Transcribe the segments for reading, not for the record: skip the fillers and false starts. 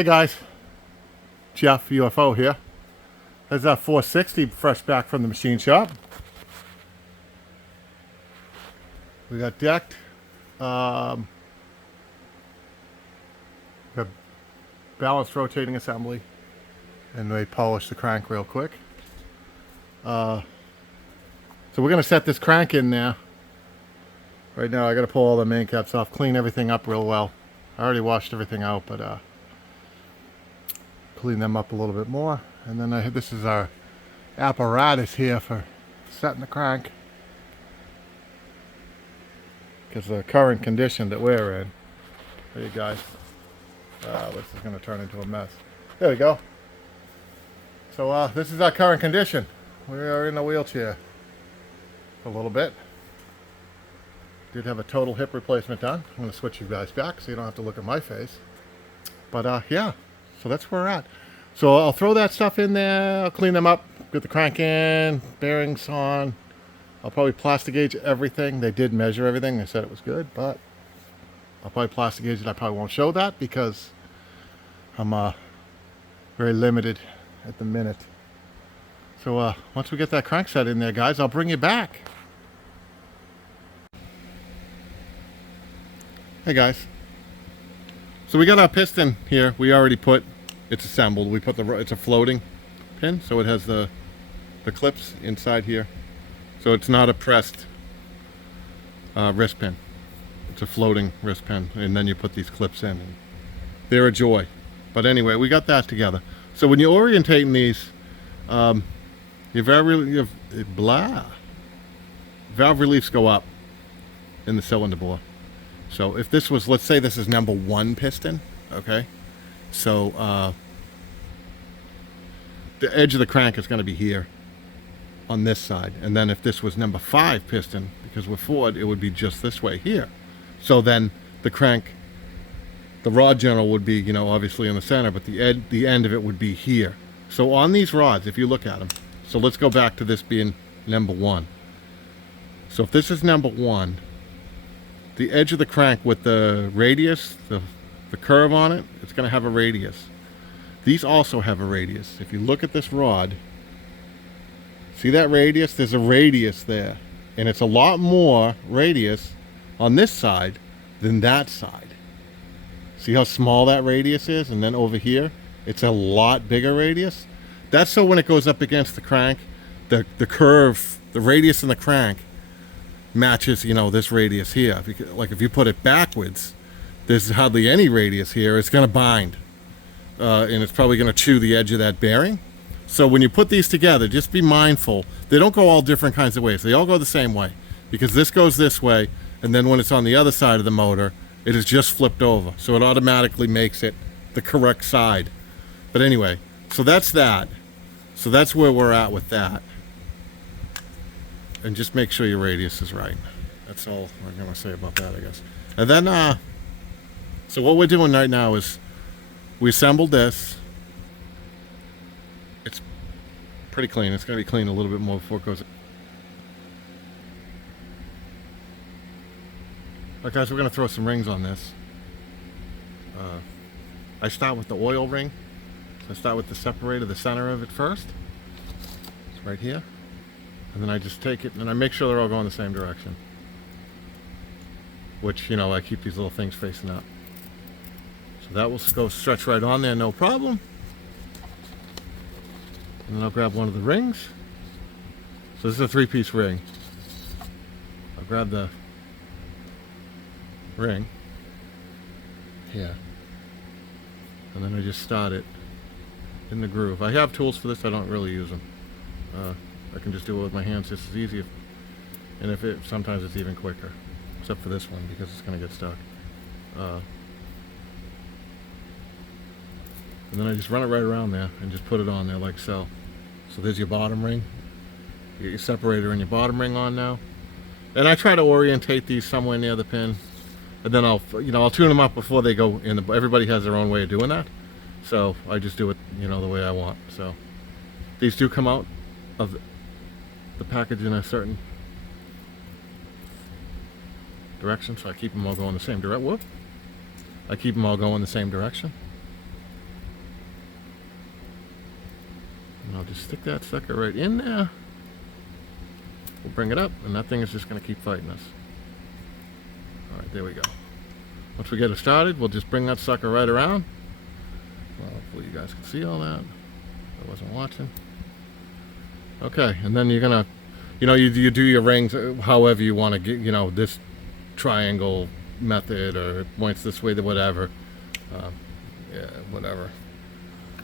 Hey guys, Jeff UFO here. There's that 460 fresh back from the machine shop. We got decked. Got balanced rotating assembly, and they polished the crank real quick. So we're gonna set this crank in there. Right now I gotta pull all the main caps off, clean everything up real well. I already washed everything out, but clean them up a little bit more. And then this is our apparatus here for setting the crank, because the current condition that we're in. There you guys. This is going to turn into a mess. There we go. So this is our current condition. We are in a wheelchair for a little bit. Did have a total hip replacement done. I'm going to switch you guys back so you don't have to look at my face. But yeah, so that's where we're at. So I'll throw that stuff in there. I'll clean them up. Get the crank in, bearings on. I'll probably plastic gauge everything. They did measure everything. They said it was good, but I'll probably plastic gauge it. I probably won't show that because I'm very limited at the minute. So once we get that crank set in there, guys, I'll bring you back. Hey guys. So we got our piston here. We already put, it's assembled. We put it's a floating pin, so it has the clips inside here. So it's not a pressed wrist pin. It's a floating wrist pin, and then you put these clips in. And they're a joy. But anyway, we got that together. So when you're orientating these, your valve reliefs go up in the cylinder bore. So if this was, let's say this is number 1 piston, okay? So the edge of the crank is going to be here on this side. And then if this was number 5 piston, because we're Ford, it would be just this way here. So then the crank, the rod general would be, you know, obviously in the center, but the end of it would be here. So on these rods, if you look at them, so let's go back to this being number 1. So if this is number 1, the edge of the crank with the radius, the curve on it, it's going to have a radius. These also have a radius. If you look at this rod, see that radius? There's a radius there. And it's a lot more radius on this side than that side. See how small that radius is? And then over here, it's a lot bigger radius. That's so when it goes up against the crank, the curve, the radius in the crank matches, you know, this radius here. Like if you put it backwards, there's hardly any radius here. It's going to bind. And it's probably going to chew the edge of that bearing. So when you put these together, just be mindful. They don't go all different kinds of ways. They all go the same way. Because this goes this way, and then when it's on the other side of the motor, it is just flipped over. So it automatically makes it the correct side. But anyway, so that's that. So that's where we're at with that. And just make sure your radius is right. That's all I'm going to say about that, I guess. And then, so what we're doing right now is we assembled this. It's pretty clean. It's going to be clean a little bit more before it goes. Alright guys, we're going to throw some rings on this. I start with the oil ring. So I start with the separator, the center of it first. It's right here. And then I just take it and I make sure they're all going the same direction. Which, you know, I keep these little things facing up. So that will go stretch right on there, no problem. And then I'll grab one of the rings. So this is a 3-piece ring. I'll grab the ring here. And then I just start it in the groove. I have tools for this, I don't really use them. I can just do it with my hands just as easy. And sometimes it's even quicker. Except for this one, because it's going to get stuck. And then I just run it right around there and just put it on there like so. So there's your bottom ring. You get your separator and your bottom ring on now. And I try to orientate these somewhere near the pin. And then I'll tune them up before they go in. Everybody has their own way of doing that. So I just do it, you know, the way I want. So these do come out of the package in a certain direction, so I keep them all going the same direction. I keep them all going the same direction. I'll just stick that sucker right in there. We'll bring it up, and that thing is just going to keep fighting us. Alright, there we go. Once we get it started, we'll just bring that sucker right around. Well, hopefully you guys can see all that. I wasn't watching. Okay, and then you're going to, you do your rings however you want to get, this triangle method, or it points this way to whatever. Yeah, whatever.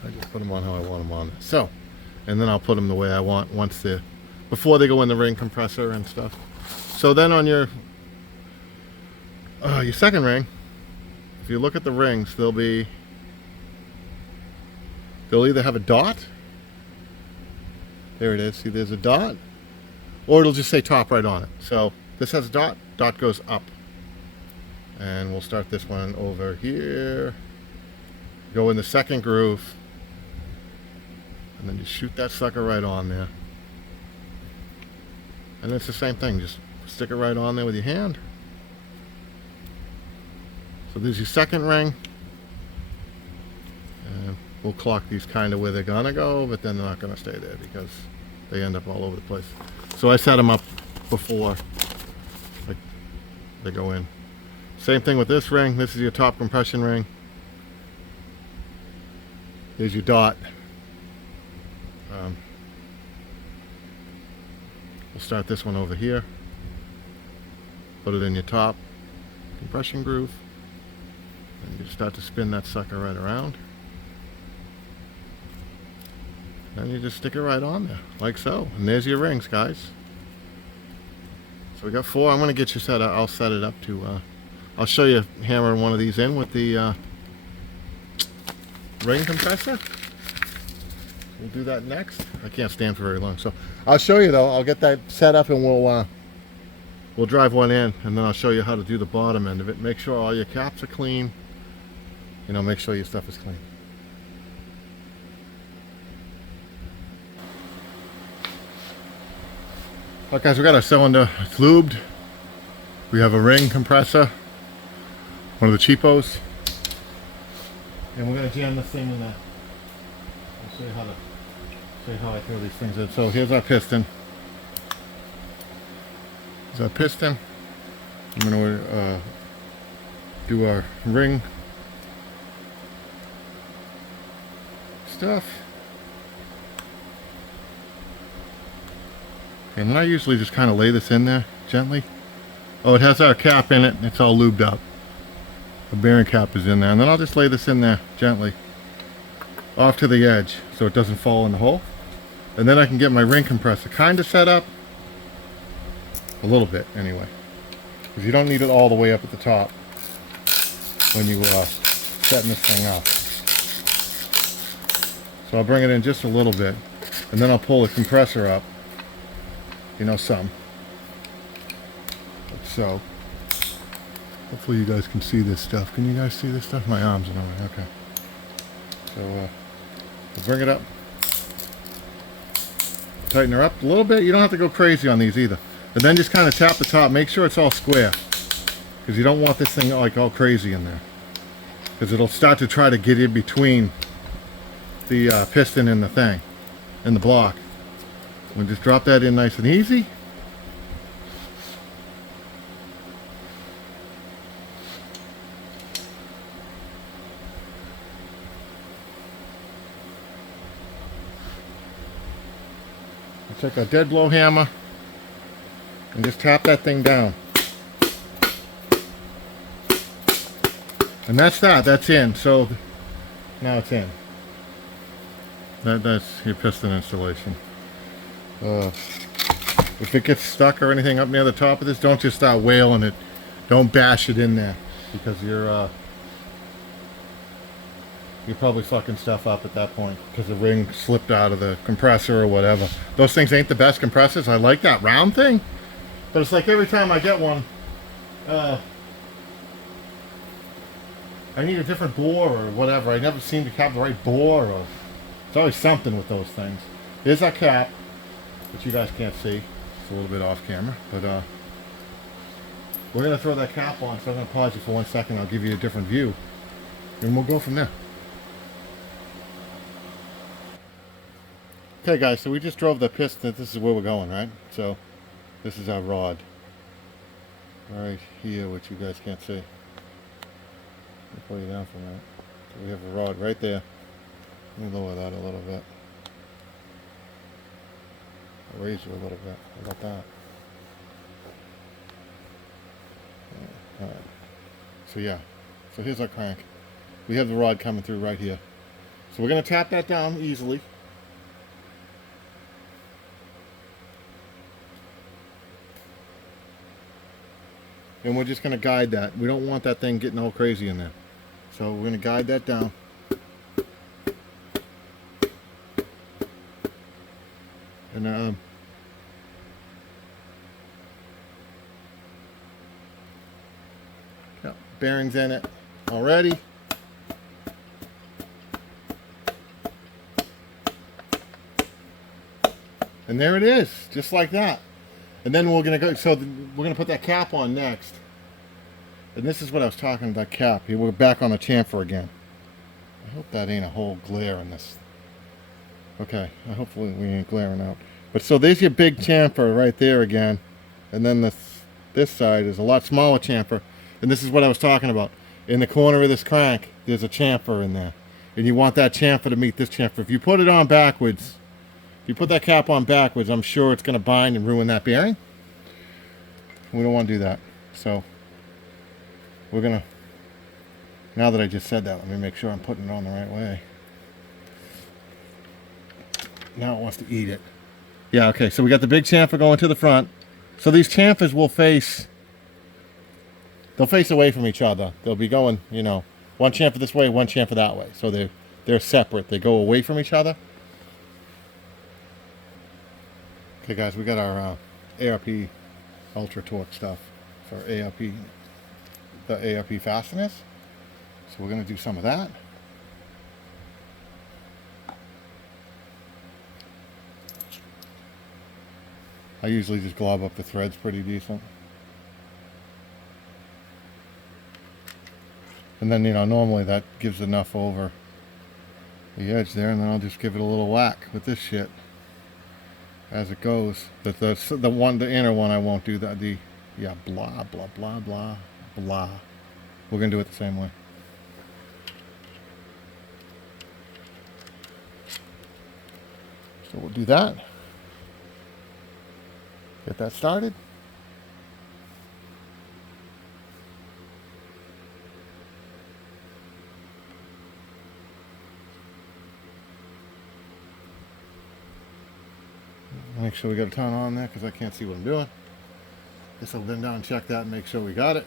I just put them on how I want them on. So, and then I'll put them the way I want before they go in the ring compressor and stuff. So then on your second ring, if you look at the rings, they'll either have a dot. There it is. See, there's a dot, or it'll just say top right on it. So this has a dot. Dot goes up, and we'll start this one over here. Go in the second groove, and then just shoot that sucker right on there. And it's the same thing. Just stick it right on there with your hand. So there's your second ring. And we'll clock these kind of where they're gonna go, but then they're not gonna stay there because they end up all over the place. So I set them up before, like, they go in. Same thing with this ring. This is your top compression ring. There's your dot. We'll start this one over here. Put it in your top compression groove. And you start to spin that sucker right around. Then you just stick it right on there, like so. And there's your rings, guys. So we got 4. I'm going to get you set up. I'll set it up to, I'll show you hammering one of these in with the ring compressor. We'll do that next. I can't stand for very long, so I'll show you though. I'll get that set up, and we'll drive one in, and then I'll show you how to do the bottom end of it. Make sure all your caps are clean. Make sure your stuff is clean. Alright guys, we got our cylinder. It's lubed. We have a ring compressor, one of the cheapos, and we're going to jam this thing in there. I'll show you how I throw these things in. So here's our piston. Here's our piston. I'm going to do our ring stuff. And then I usually just kind of lay this in there gently. Oh, it has our cap in it. It's all lubed up. The bearing cap is in there. And then I'll just lay this in there gently off to the edge so it doesn't fall in the hole. And then I can get my ring compressor kind of set up. A little bit anyway. Because you don't need it all the way up at the top when you setting this thing up. So I'll bring it in just a little bit. And then I'll pull the compressor up. Some. Like so. Hopefully you guys can see this stuff. Can you guys see this stuff? My arms are on it. Okay. So we'll bring it up. Tighten her up a little bit. You don't have to go crazy on these either. And then just kind of tap the top. Make sure it's all square. Because you don't want this thing like all crazy in there. Because it'll start to try to get in between the piston and the thing. And the block. We'll just drop that in nice and easy. We'll take our dead blow hammer and just tap that thing down. And that's in. So now it's in. That's your piston installation. If it gets stuck or anything up near the top of this, don't just start wailing it. Don't bash it in there, because you're probably fucking stuff up at that point because the ring slipped out of the compressor or whatever. Those things ain't the best compressors. I like that round thing, but it's like every time I get one, I need a different bore or whatever. I never seem to have the right bore, or it's always something with those things. Here's our cap, which you guys can't see. It's a little bit off camera, but we're going to throw that cap on, so I'm going to pause you for 1 second. I'll give you a different view, and we'll go from there. Okay guys, so we just drove the piston. This is where we're going, right? So this is our rod right here, which you guys can't see. I'll pull you down for a minute. So we have a rod right there. Let me lower that a little bit. I'll raise you a little bit. How about that? Alright. So yeah. So here's our crank. We have the rod coming through right here. So we're going to tap that down easily. And we're just going to guide that. We don't want that thing getting all crazy in there. So we're going to guide that down. And got bearings in it already. And there it is, just like that. And then we're gonna go. So we're gonna put that cap on next. And this is what I was talking about, cap. Here we're back on the chamfer again. I hope that ain't a whole glare in this. Okay, hopefully we ain't glaring out. But so there's your big chamfer right there again. And then this side is a lot smaller chamfer. And this is what I was talking about. In the corner of this crank, there's a chamfer in there. And you want that chamfer to meet this chamfer. If you put it on backwards, if you put that cap on backwards, I'm sure it's going to bind and ruin that bearing. We don't want to do that. So we're going to, now that I just said that, let me make sure I'm putting it on the right way. Now it wants to eat it. Yeah, okay, so we got the big chamfer going to the front. So these chamfers will face, they'll face away from each other. They'll be going, you know, one chamfer this way, one chamfer that way. So they're separate. They go away from each other. Okay guys, we got our ARP Ultra Torque stuff for ARP, the ARP fasteners. So we're going to do some of that. I usually just glob up the threads pretty decent. And then, you know, normally that gives enough over the edge there, and then I'll just give it a little whack with this shit as it goes. The inner one I won't do that. Yeah, blah, blah, blah, blah, blah. We're going to do it the same way. So we'll do that. Get that started. Make sure we got a ton on there because I can't see what I'm doing. Guess I'll bend down and check that and make sure we got it.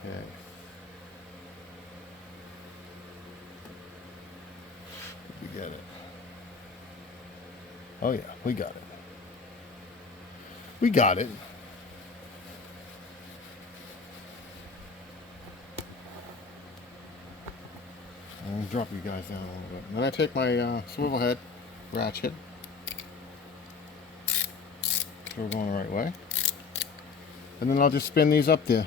Okay. Did we get it? Oh yeah, we got it. We got it. I'm going to drop you guys down a little bit. Then I take my swivel head ratchet. So we're going the right way. And then I'll just spin these up there.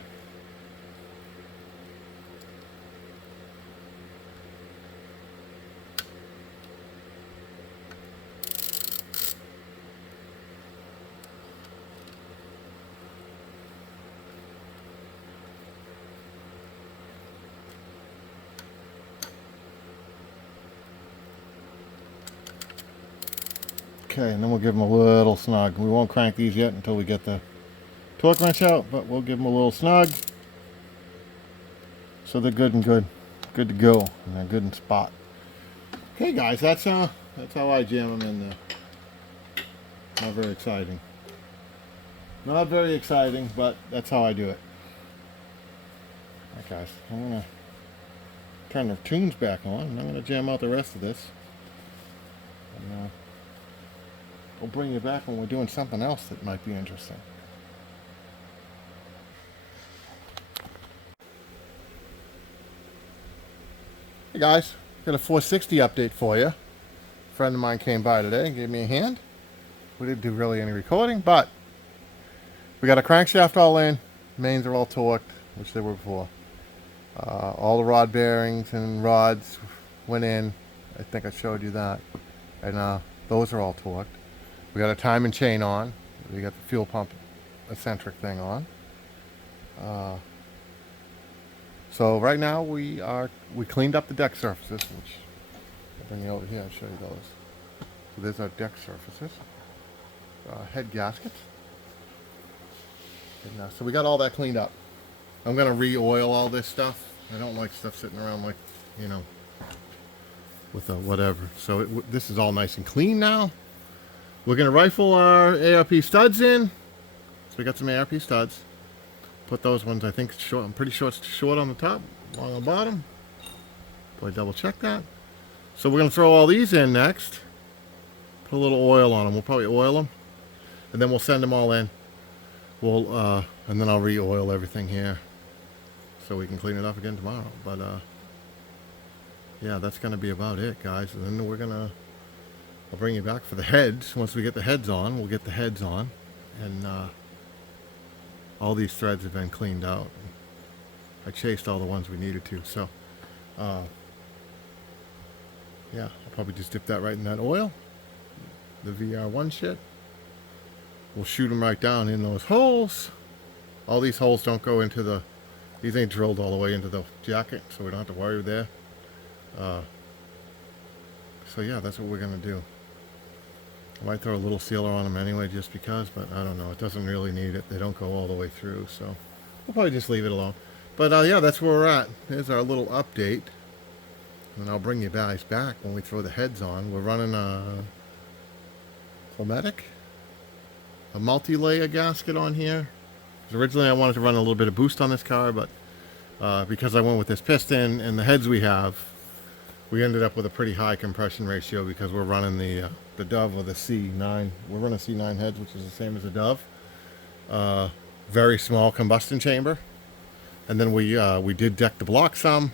Okay, and then we'll give them a little snug. We won't crank these yet until we get the torque wrench out, but we'll give them a little snug. So they're good to go, and they're good in spot. Okay guys, that's how I jam them in there. Not very exciting. Not very exciting, but that's how I do it. Alright guys, I'm going to turn the tunes back on, and I'm going to jam out the rest of this. And, we'll bring you back when we're doing something else that might be interesting. Hey guys, got a 460 update for you. A friend of mine came by today and gave me a hand. We didn't do really any recording, but we got a crankshaft all in. Mains are all torqued, which they were before. All the rod bearings and rods went in. I think I showed you that. And those are all torqued. We got a timing chain on. We got the fuel pump eccentric thing on. So right now we cleaned up the deck surfaces, which I'll bring you over here and show you those. So there's our deck surfaces. Head gaskets. And, so we got all that cleaned up. I'm gonna re-oil all this stuff. I don't like stuff sitting around like, you know, with a whatever. So this is all nice and clean now. We're gonna rifle our ARP studs in. So we got some ARP studs. Put those ones, I think, short. I'm pretty sure it's short on the top, long on the bottom. Probably double check that. So we're gonna throw all these in next. Put a little oil on them. We'll probably oil them, and then we'll send them all in. We'll and then I'll re-oil everything here, so we can clean it up again tomorrow. But yeah, that's gonna be about it, guys. And then I'll bring you back for the heads. Once we get the heads on, we'll get the heads on, and all these threads have been cleaned out. I chased all the ones we needed to, so yeah, I'll probably just dip that right in that oil, the VR1 shit. We'll shoot them right down in those holes. All these holes don't go into these ain't drilled all the way into the jacket, so we don't have to worry there. So yeah, that's what we're gonna do. I might throw a little sealer on them anyway, just because, but I don't know. It doesn't really need it. They don't go all the way through, so we'll probably just leave it alone. But yeah, that's where we're at. There's our little update. And I'll bring you guys back when we throw the heads on. We're running a Chromatic, a multi-layer gasket on here. Because originally I wanted to run a little bit of boost on this car, but because I went with this piston and the heads we have, we ended up with a pretty high compression ratio because we're running the Dove with a C9. We're running C9 heads, which is the same as a Dove. Very small combustion chamber. And then we did deck the block some.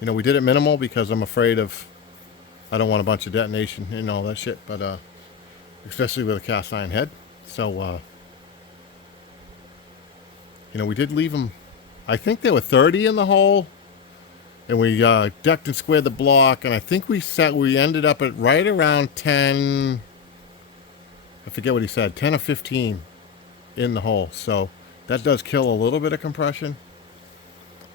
You know, we did it minimal because I'm afraid of, I don't want a bunch of detonation and all that shit, but especially with a cast iron head. So, you know, we did leave them, I think there were 30 in the hole. And we decked and squared the block, and I think we ended up at right around 10, I forget what he said, 10 or 15 in the hole. So that does kill a little bit of compression.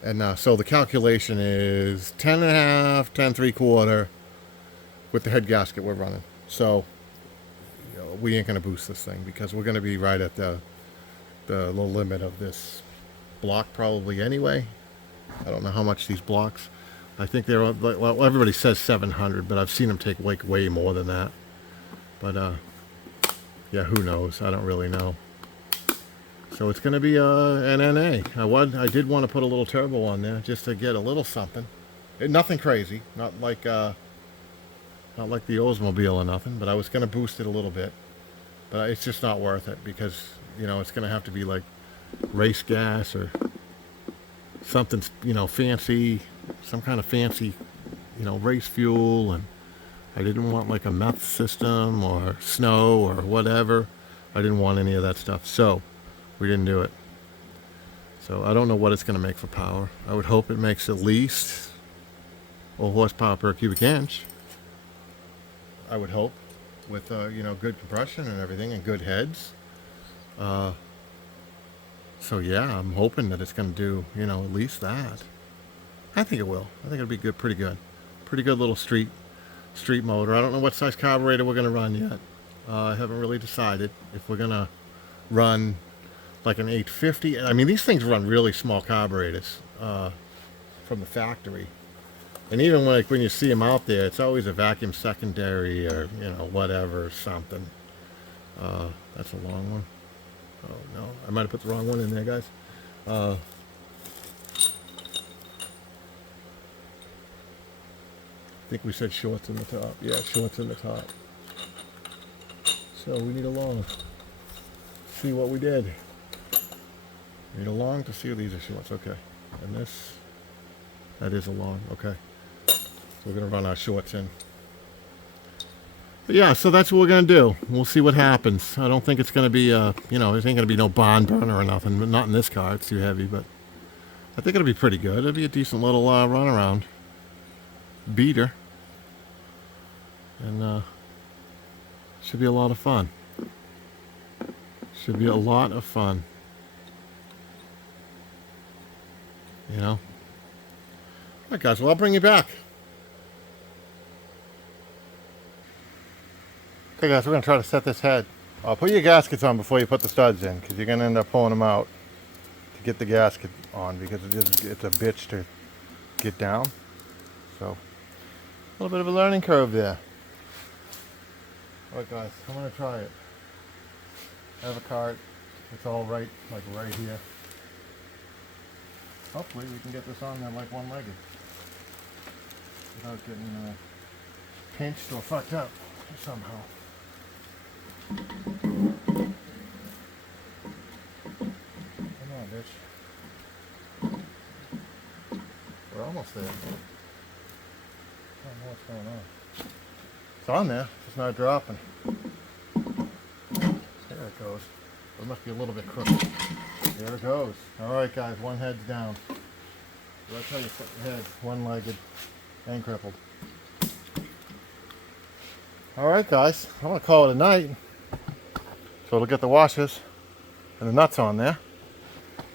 And so the calculation is 10 and a half, 10 3/4 with the head gasket we're running. So you know, we ain't going to boost this thing because we're going to be right at the low limit of this block probably anyway. I don't know how much these blocks. I think they're, well, everybody says 700, but I've seen them take like way more than that. But yeah, who knows? I don't really know. So it's going to be an NA. I did want to put a little turbo on there just to get a little something. Nothing crazy, not like the Oldsmobile or nothing. But I was going to boost it a little bit. But it's just not worth it because you know it's going to have to be like race gas or something, you know, fancy, some kind of fancy, you know, race fuel. And I didn't want like a meth system or snow or whatever. I didn't want any of that stuff, so we didn't do it. So I don't know what it's going to make for power. I would hope it makes at least a horsepower per cubic inch. I would hope, with you know, good compression and everything and good heads. So yeah, I'm hoping that it's going to do, you know, at least that. I think it will. I think it'll be good, pretty good little street motor. I don't know what size carburetor we're going to run yet. I haven't really decided if we're going to run like an 850. I mean, these things run really small carburetors from the factory. And even when you see them out there, it's always a vacuum secondary or, you know, whatever, something. That's a long one. Oh no, I might have put the wrong one in there, guys. I think we said shorts in the top. Yeah, shorts in the top. So we need a long. See what we did. We need a long to see if these are shorts. Okay. And this, that is a long. Okay. So we're going to run our shorts in. But yeah, so that's what we're going to do. We'll see what happens. I don't think it's going to be, you know, there ain't going to be no barn burner or nothing. Not in this car. It's too heavy. But I think it'll be pretty good. It'll be a decent little run around beater. And should be a lot of fun. Should be a lot of fun. You know? Alright guys, well I'll bring you back. Okay guys, we're going to try to set this head. Put your gaskets on before you put the studs in, because you're going to end up pulling them out to get the gasket on, because it's a bitch to get down. So, a little bit of a learning curve there. Alright guys, I'm going to try it. I have a cart. It's all right, like right here. Hopefully we can get this on there like one-legged without getting pinched or fucked up somehow. Come on, bitch. We're almost there. I don't know what's going on. It's on there, it's not dropping. There it goes. It must be a little bit crooked. There it goes. Alright guys, one head's down. That's how you put your head, one-legged and crippled. Alright guys, I'm going to call it a night. So it'll get the washers and the nuts on there.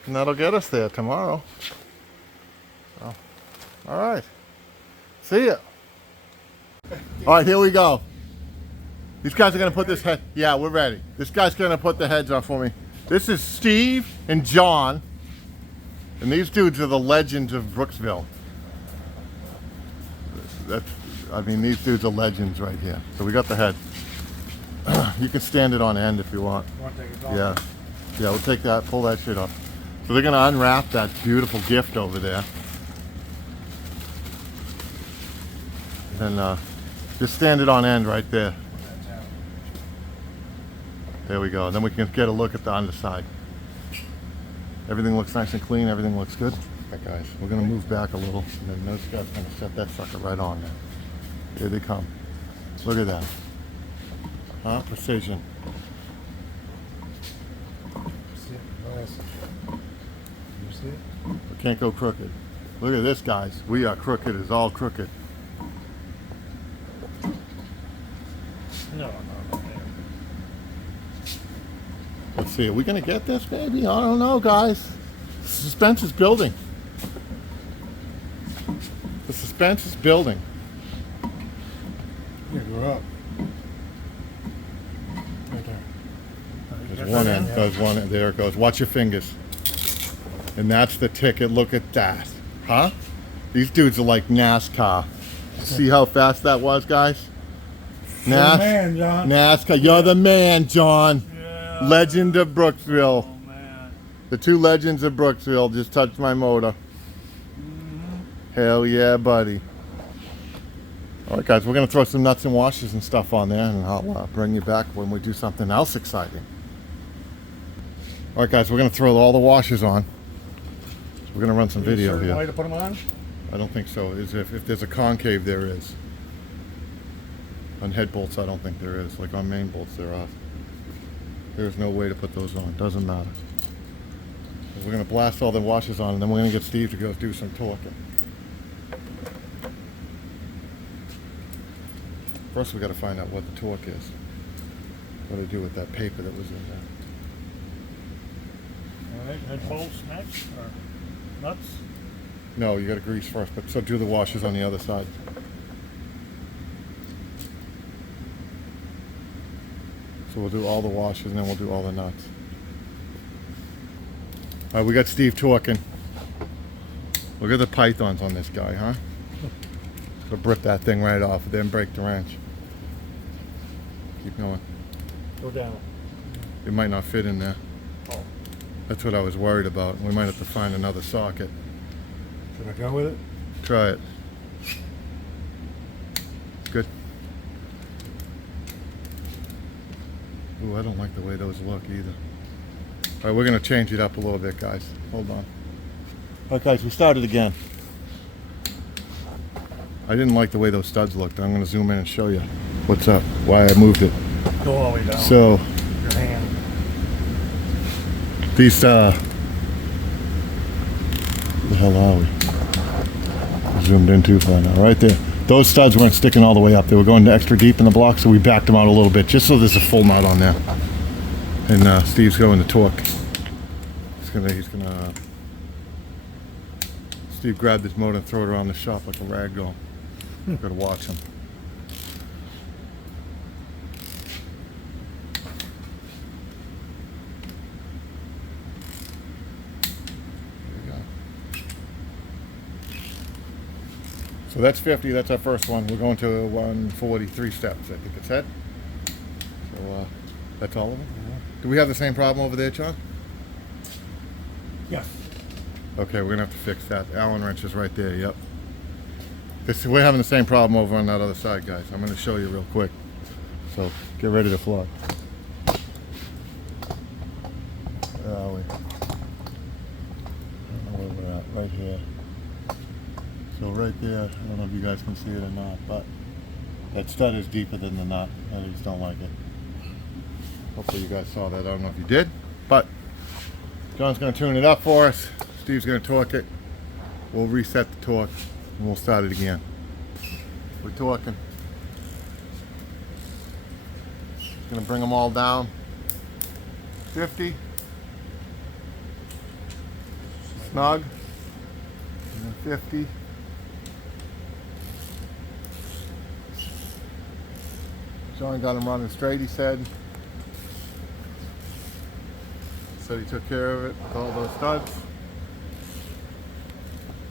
And that'll get us there tomorrow. So, alright. See ya. Alright, here we go. These guys are going to put this head... Yeah, we're ready. This guy's going to put the heads on for me. This is Steve and John. And these dudes are the legends of Brooksville. I mean, these dudes are legends right here. So we got the head. You can stand it on end if you want. You want to take it off? Yeah. Yeah, we'll take that, pull that shit off. So they're going to unwrap that beautiful gift over there. And just stand it on end right there. There we go. And then we can get a look at the underside. Everything looks nice and clean. Everything looks good. Alright guys, we're going to move back a little. And then those guys are going to set that sucker right on there. Here they come. Look at that. Huh? Precision. See it? You see it? We can't go crooked. Look at this, guys. We are crooked as all crooked. No. Let's see. Are we going to get this, baby? I don't know, guys. The suspense is building. The suspense is building. Yeah, go up. Right there. There's one end. There's one end. There it goes. Watch your fingers. And that's the ticket. Look at that. Huh? These dudes are like NASCAR. See how fast that was, guys? You're the man, John. NASCAR. You're the man, John. Yeah. Legend of Brooksville. Oh, man. The two legends of Brooksville just touched my motor. Hell yeah, buddy. Alright guys, we're going to throw some nuts and washers and stuff on there, and I'll bring you back when we do something else exciting. Alright guys, we're going to throw all the washers on. So we're going to run some video here. Way to put them on? I don't think so. If there's a concave, there is. On head bolts, I don't think there is. Like on main bolts, there are. There's no way to put those on. Doesn't matter. So we're going to blast all the washers on, and then we're going to get Steve to go do some torquing. First, we got to find out what the torque is. What to do with that paper that was in there. All right, head bolts next, or nuts? No, you got to grease first, but so do the washers on the other side. So we'll do all the washers and then we'll do all the nuts. All right, we got Steve torquing. Look at the pythons on this guy, huh? So rip that thing right off, then break the wrench. Keep going. Go down. It might not fit in there. Oh. That's what I was worried about. We might have to find another socket. Should I go with it? Try it. Good. Ooh, I don't like the way those look either. All right, we're going to change it up a little bit, guys. Hold on. All right, guys, we started again. I didn't like the way those studs looked. I'm going to zoom in and show you what's up, why I moved it. Go all the way down. So, your hand. these The hell are we? Zoomed in too far now. Right there. Those studs weren't sticking all the way up. They were going extra deep in the block, so we backed them out a little bit just so there's a full nut on there. And Steve's going to torque. He's gonna. Steve grabbed this motor and throw it around the shop like a rag doll. Gotta watch him. So that's 50, that's our first one. We're going to 143 steps, I think it said. So that's all of them. Do we have the same problem over there, John? Yes. Okay, we're gonna have to fix that. Allen wrench is right there, yep. We're having the same problem over on that other side, guys. I'm gonna show you real quick. So get ready to fly. Where are we? I don't know where we're at, right here. So right there, I don't know if you guys can see it or not, but that stud is deeper than the nut. I just don't like it. Hopefully you guys saw that. I don't know if you did, but John's going to tune it up for us. Steve's going to torque it. We'll reset the torque and we'll start it again. We're torquing. Going to bring them all down. 50. Snug. And then 50. John got him running straight, he said. Said he took care of it with all those studs.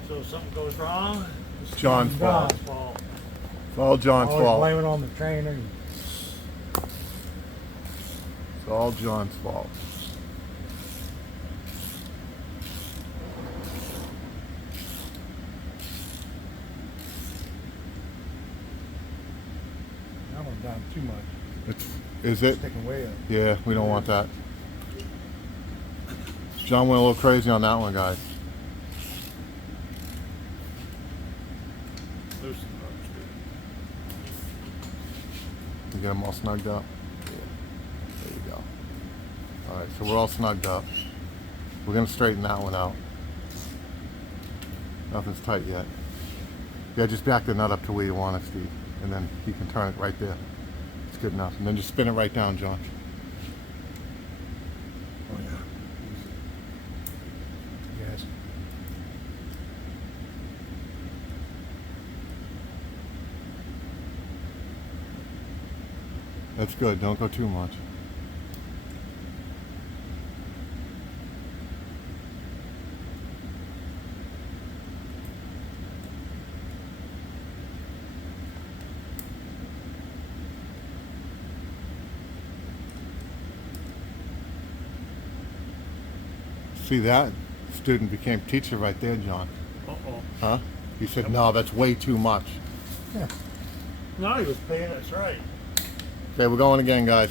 So if something goes wrong, it's John's fault. fault. It's all John's Always fault. blame it on the trainer. It's all John's fault. That one's down too much. Is it? Sticking way up. Yeah, we don't want that. John went a little crazy on that one, guys. Loosen up, You get them all snugged up. Yeah. There you go. All right, so we're all snugged up. We're gonna straighten that one out. Nothing's tight yet. Yeah, just back the nut up to where you want it, Steve, and then you can turn it right there. It's good enough. And then just spin it right down, John. Oh yeah. Yes. That's good. Don't go too much. See that? Student became teacher right there, John. Uh-oh. Huh? He said, no, that's way too much. Yeah. No, he was paying us right. Okay, we're going again, guys.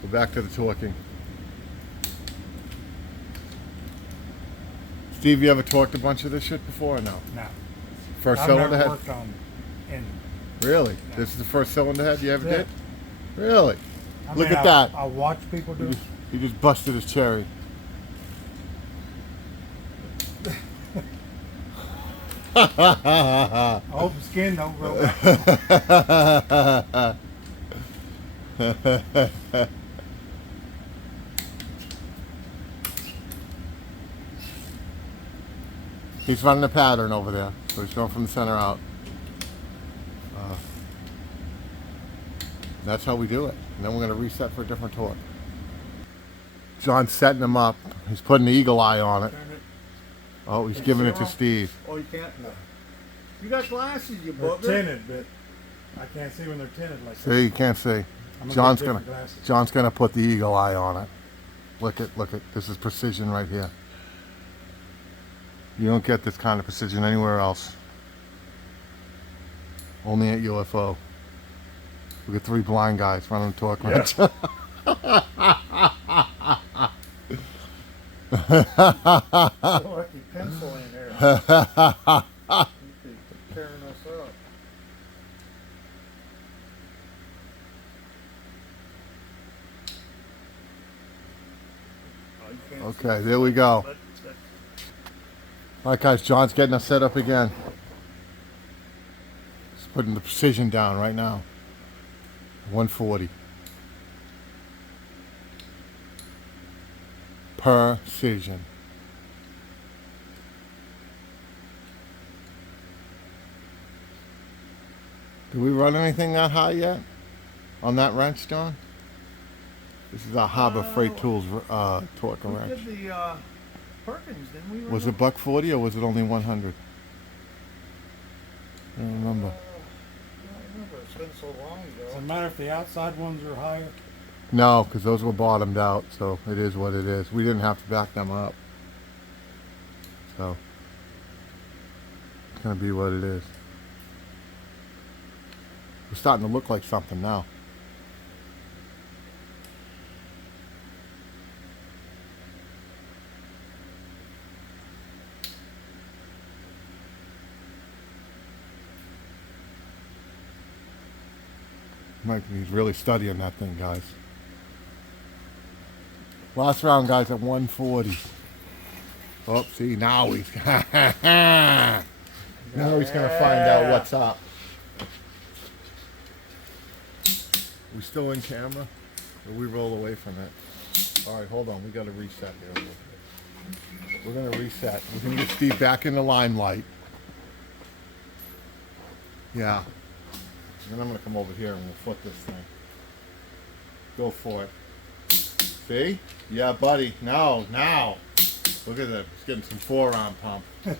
We're back to the torquing. Steve, you ever torqued a bunch of this shit before or no? No. First I've cylinder never head? worked on engine. Really? No. This is the first cylinder head you ever Yeah. did? Really? I Look mean, at that. I watch people do it. He just busted his cherry. I hope the skin don't grow back. He's running a pattern over there, so he's going from the center out. That's how we do it. And then we're going to reset for a different torque. John's setting him up. He's putting the eagle eye on it. Turn it. Oh, he's giving it to Steve. Oh, you can't? No. You got glasses, you They're booger. tinted, but I can't see when they're tinted like that. See, you can't see. I'm John's get gonna different glasses. John's gonna put the eagle eye on it. Look at this is precision right here. You don't get this kind of precision anywhere else. Only at UFO. We got 3 blind guys running a torque wrench. Put a lucky pencil in there. You keep tearing us up. Oh, you can't Okay, there we go. see it. Alright guys, John's getting us set up again. He's putting the precision down right now. 140. Precision. Do we run anything that high yet? On that wrench, John? This is our Harbor Freight Tools torque We wrench. did the Perkins, didn't we? Was it $140 or was it only 100? I don't remember. I don't remember. It's been so long Does ago. it matter if the outside ones are higher? No, because those were bottomed out, so it is what it is. We didn't have to back them up. So, it's going to be what it is. We're starting to look like something now. Mike, he's really studying that thing, guys. Last round, guys, at 140. Oh, see, now he's now he's gonna find out what's up. We still in camera, or we roll away from it? All right, hold on. We got to reset here a little bit. We're gonna reset. We're gonna get Steve back in the limelight. Yeah. And I'm gonna come over here and we'll foot this thing. Go for it. See? Yeah, buddy. Now. Look at that. He's getting some forearm pump. You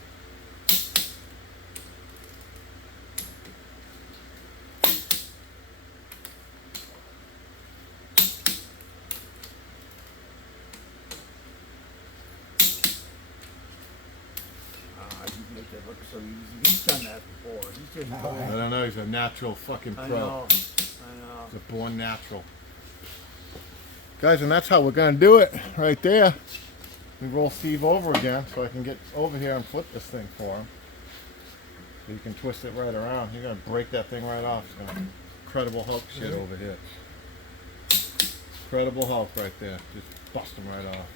make that look so easy. He's done that before. He's just I don't know. He's a natural fucking pro. I know. He's a born natural. Guys, and that's how we're gonna do it right there. We roll Steve over again so I can get over here and flip this thing for him. So you can twist it right around. You're gonna break that thing right off. It's gonna Incredible Hulk shit over here. Incredible Hulk right there. Just bust him right off.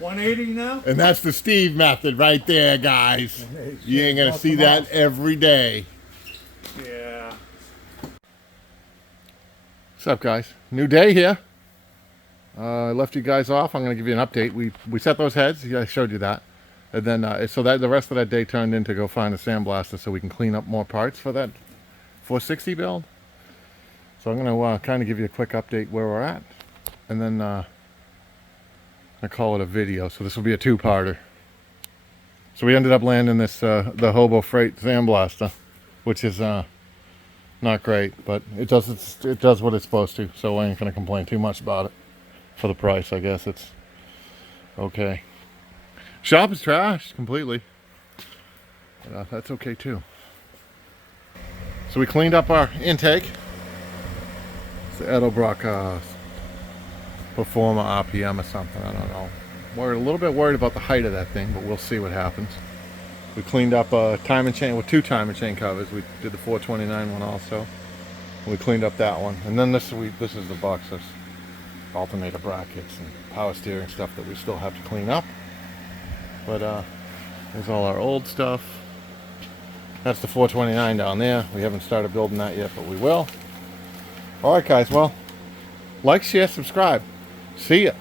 $180 now? And that's the Steve method right there, guys. You ain't gonna see that every day. Yeah. What's up, guys? New day here. I left you guys off. I'm gonna give you an update. We set those heads. Yeah, I showed you that. And then so that the rest of that day turned into go find a sandblaster so we can clean up more parts for that 460 build. So I'm gonna kind of give you a quick update where we're at, and then I call it a video. So this will be a two-parter. So we ended up landing this the Hobo Freight sandblaster, which is not great, but it does what it's supposed to. So I ain't gonna complain too much about it. For the price, I guess it's okay. Shop is trashed completely. But, that's okay too. So we cleaned up our intake. It's the Edelbrock Performer RPM or something. I don't know. We're a little bit worried about the height of that thing, but we'll see what happens. We cleaned up a timing chain with two timing chain covers. We did the 429 one also. We cleaned up that one, and then this is the box. There's alternator brackets and power steering stuff that we still have to clean up. But there's all our old stuff. That's the 429 down there. We haven't started building that yet, but we will. All right, guys. Well, like, share, subscribe. See ya.